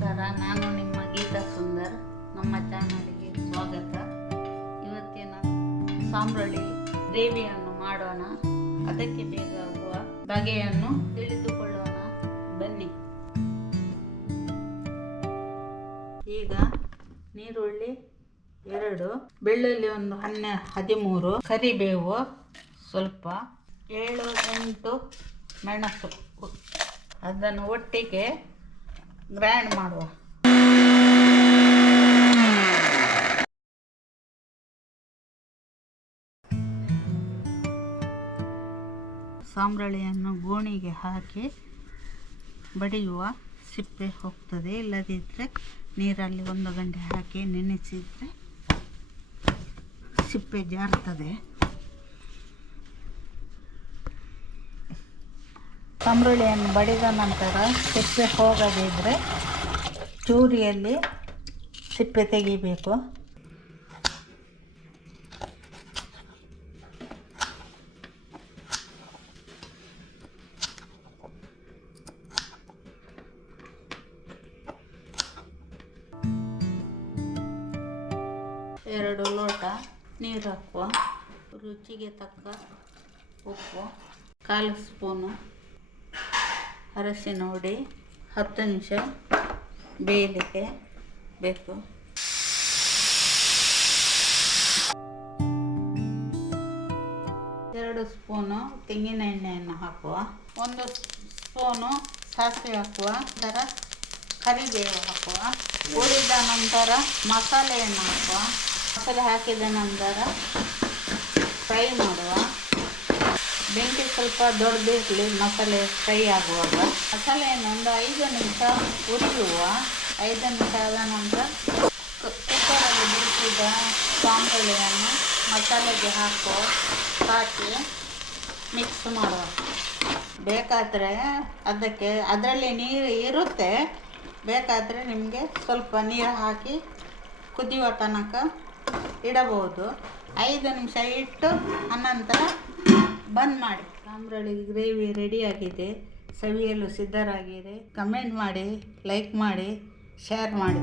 ನಮಸ್ಕಾರ, ನಾನು ನಿಮ್ಮ ಗೀತಾ ಸುಂದರ್. ನಮ್ಮ ಚಾನಲ್ಗೆ ಸ್ವಾಗತ. ಇವತ್ತಿನ ಸಾಂಬ್ರಳಿ ಗ್ರೇವಿಯನ್ನು ಮಾಡೋಣ. ಅದಕ್ಕೆ ಬೇಕಾಗುವ ಬಗೆಯನ್ನು ತಿಳಿದುಕೊಳ್ಳೋಣ ಬನ್ನಿ. ಈಗ ನೀರುಳ್ಳಿ 2, ಬೆಳ್ಳುಳ್ಳಿ ಒಂದು 13, ಕರಿಬೇವು ಸ್ವಲ್ಪ, 7-8 ಮೆಣಸು. ಅದನ್ನು ಒಟ್ಟಿಗೆ ಗ್ರೈಂಡ್ ಮಾಡುವ. ಸಾಂಬ್ರಳಿಯನ್ನು ಗೋಣಿಗೆ ಹಾಕಿ ಬಡಿಯುವ. ಸಿಪ್ಪೆ ಹೋಗ್ತದೆ. ಇಲ್ಲದಿದ್ದರೆ ನೀರಲ್ಲಿ 1 ಗಂಟೆ ಹಾಕಿ ನೆನೆಸಿದರೆ ಸಿಪ್ಪೆ ಜಾರ್ತದೆ. ಸಾಂಬ್ರಳಿಯನ್ನು ಬಡಿದ ನಂತರ ಸಿಪ್ಪೆ ಹೋಗದಿದ್ದರೆ ಚೂರಿಯಲ್ಲಿ ಸಿಪ್ಪೆ ತೆಗಿಬೇಕು. ಎರಡು ಲೋಟ ನೀರು ಹಾಕುವ. ರುಚಿಗೆ ತಕ್ಕ ಉಪ್ಪು, 1/4 ಸ್ಪೂನು ಅರಸಿನ ಹುಡಿ, 10 ನಿಮಿಷ ಬೇಯಲಿಕ್ಕೆ ಬೇಕು. ಎರಡು ಸ್ಪೂನು ತೆಂಗಿನ ಎಣ್ಣೆಯನ್ನು ಹಾಕುವ. 1 ಸ್ಪೂನು ಸಾಸಿವೆ ಹಾಕುವ. ನಂತರ ಕರಿಬೇವು ಹಾಕುವ. ಉರಿದ ನಂತರ ಮಸಾಲೆಯನ್ನು ಹಾಕುವ. ಮಸಾಲೆ ಹಾಕಿದ ನಂತರ ಫ್ರೈ ಮಾಡುವ. ಬೆಂಕಿ ಸ್ವಲ್ಪ ದೊಡ್ಡದಿರಲಿ ಮಸಾಲೆ ಫ್ರೈ ಆಗುವಾಗ. ಮಸಾಲೆಯನ್ನು ಒಂದು 5 ನಿಮಿಷ ಉರಿಯುವ. 5 ನಿಮಿಷ ಆದ ನಂತರ ಕುಕ್ಕರಲ್ಲಿ ಬಿಡಿಸಿದ ಸಾಂಬ್ರಳಿಯನ್ನು ಮಸಾಲೆಗೆ ಹಾಕಿ ಮಿಕ್ಸ್ ಮಾಡುವ. ಬೇಕಾದರೆ ಅದರಲ್ಲಿ ನೀರು ಇರುತ್ತೆ. ಬೇಕಾದರೆ ನಿಮಗೆ ಸ್ವಲ್ಪ ನೀರು ಹಾಕಿ ಕುದಿಯುವ ತನಕ ಇಡಬಹುದು. 5 ನಿಮಿಷ ಇಟ್ಟು ಅನಂತರ ಬಂದ್ ಮಾಡಿ. ಸಾಂಬ್ರಳಿ ಗ್ರೇವಿ ರೆಡಿಯಾಗಿದೆ. ಸವಿಯಲು ಸಿದ್ಧರಾಗಿದೆ. ಕಮೆಂಟ್ ಮಾಡಿ, ಲೈಕ್ ಮಾಡಿ, ಶೇರ್ ಮಾಡಿ.